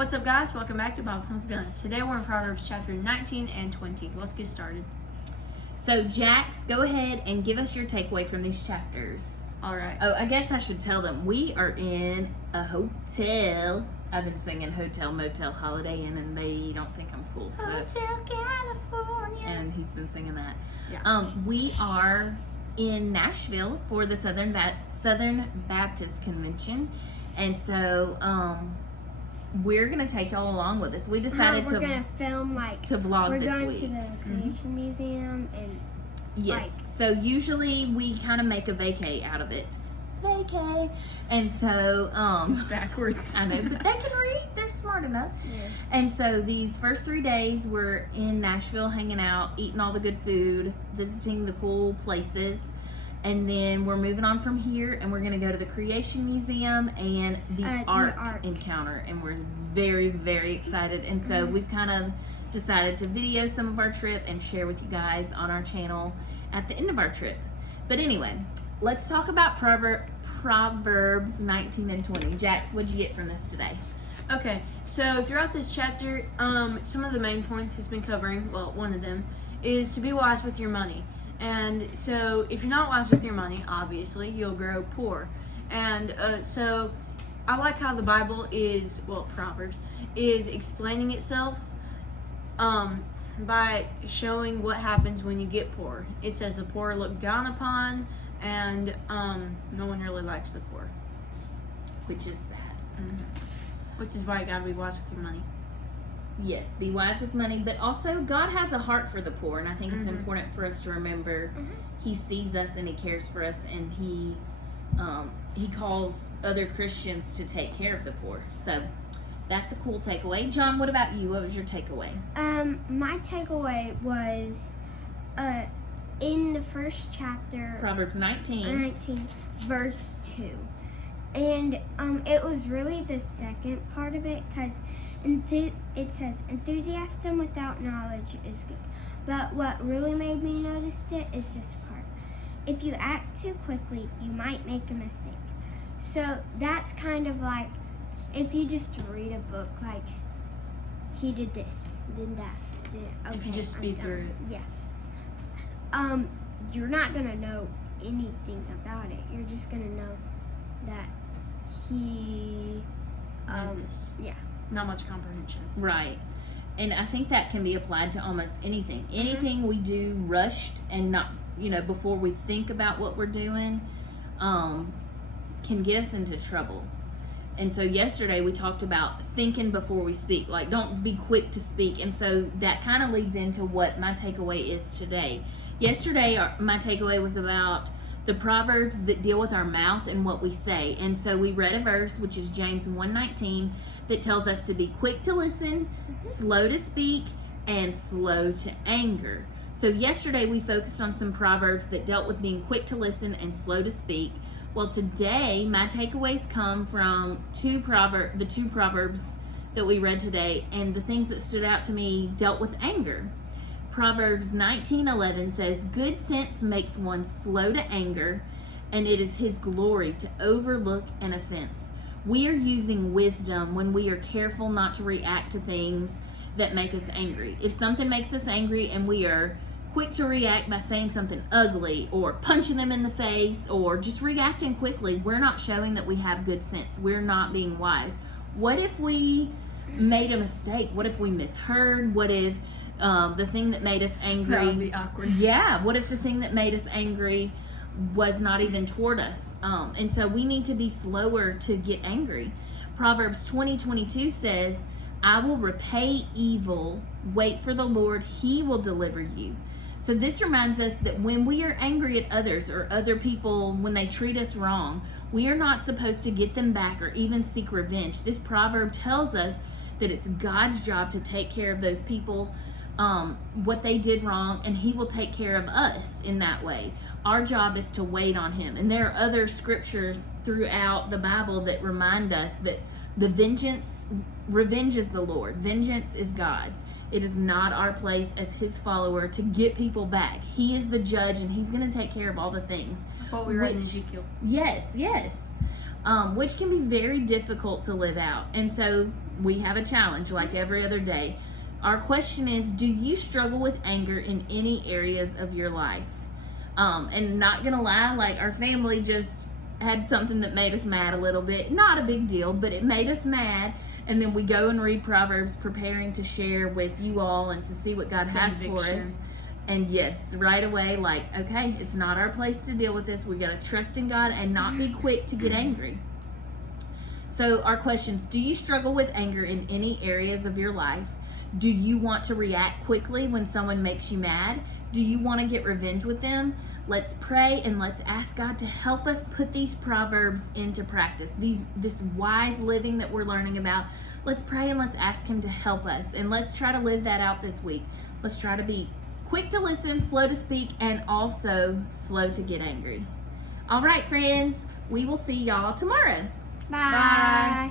What's up, guys? Welcome back to Bible with Guns. Today we're in Proverbs chapter 19 and 20. Let's get started. So, Jax, go ahead and give us your takeaway from these chapters. All right. Oh, I guess I should tell them we are in a hotel. I've been singing Hotel, Motel, Holiday Inn, and they don't think I'm cool. So. Hotel California. And he's been singing that. Yeah. We are in Nashville for the Southern Baptist Convention, and so we're gonna take y'all along with us. We decided we're gonna film to vlog we're this going week. to the Creation Museum and Yes. So usually we kind of make a vacay out of it. Vacay. And so Backwards. I know, but they can read. They're smart enough. Yeah. And so these first 3 days we're in Nashville hanging out, eating all the good food, visiting the cool places. And then we're moving on from here, and we're going to go to the Creation Museum and the Ark encounter. And we're very, very excited. And so we've kind of decided to video some of our trip and share with you guys on our channel at the end of our trip. But anyway, let's talk about Proverbs 19 and 20. Jax, what'd you get from this today? Okay, so throughout this chapter, some of the main points he's been covering, well, one of them, is to be wise with your money. And so if you're not wise with your money, obviously, you'll grow poor. And so I like how the Bible is, well, Proverbs, is explaining itself by showing what happens when you get poor. It says the poor are looked down upon, and no one really likes the poor. Which is sad. Mm-hmm. Which is why you gotta be wise with your money. Yes, be wise with money, but also God has a heart for the poor, and I think it's important for us to remember He sees us and He cares for us, and He calls other Christians to take care of the poor. So that's a cool takeaway. John, what about you? What was your takeaway? My takeaway was in the first chapter, Proverbs 19, verse 2. And it was really the second part of it, because it says, enthusiasm without knowledge is good. But what really made me notice it is this part. If you act too quickly, you might make a mistake. So that's kind of like, if you just read a book, like, he did this, then that, okay, if you just speed through it. Yeah. You're not gonna know anything about it. You're just gonna know that he, yeah. Not much comprehension. Right. And I think that can be applied to almost anything. Anything we do rushed and not, before we think about what we're doing, can get us into trouble. And so yesterday we talked about thinking before we speak, like don't be quick to speak. And so that kind of leads into what my takeaway is today. Yesterday, my takeaway was about the Proverbs that deal with our mouth and what we say. And so we read a verse, which is James 1:19, that tells us to be quick to listen, slow to speak, and slow to anger. So yesterday we focused on some Proverbs that dealt with being quick to listen and slow to speak. Well, today my takeaways come from the two Proverbs that we read today, and the things that stood out to me dealt with anger. Proverbs 19:11 says, good sense makes one slow to anger, and it is his glory to overlook an offense. We are using wisdom when we are careful not to react to things that make us angry. If something makes us angry and we are quick to react by saying something ugly or punching them in the face or just reacting quickly, we're not showing that we have good sense. We're not being wise. What if we made a mistake? What if we misheard? What if the thing that made us angry... That would be awkward. Yeah. What if the thing that made us angry was not even toward us? And so we need to be slower to get angry. Proverbs 20:22 says, I will repay evil. Wait for the Lord. He will deliver you. So this reminds us that when we are angry at others or other people, when they treat us wrong, we are not supposed to get them back or even seek revenge. This proverb tells us that it's God's job to take care of those people, what they did wrong, and He will take care of us in that way. Our job is to wait on Him. And there are other scriptures throughout the Bible that remind us that revenge is the Lord. Vengeance is God's. It is not our place as His follower to get people back. He is the judge, and He's going to take care of all the things. What we read in Ezekiel. Yes. Which can be very difficult to live out. And so we have a challenge like every other day. Our question is, do you struggle with anger in any areas of your life? And not gonna lie, like our family just had something that made us mad a little bit. Not a big deal, but it made us mad. And then we go and read Proverbs, preparing to share with you all and to see what God has for us. And yes, right away, like, okay, it's not our place to deal with this. We got to trust in God and not be quick to get angry. So our questions: do you struggle with anger in any areas of your life? Do you want to react quickly when someone makes you mad? Do you want to get revenge with them? Let's pray and let's ask God to help us put these proverbs into practice. This wise living that we're learning about. Let's pray and let's ask Him to help us. And let's try to live that out this week. Let's try to be quick to listen, slow to speak, and also slow to get angry. All right, friends, we will see y'all tomorrow. Bye.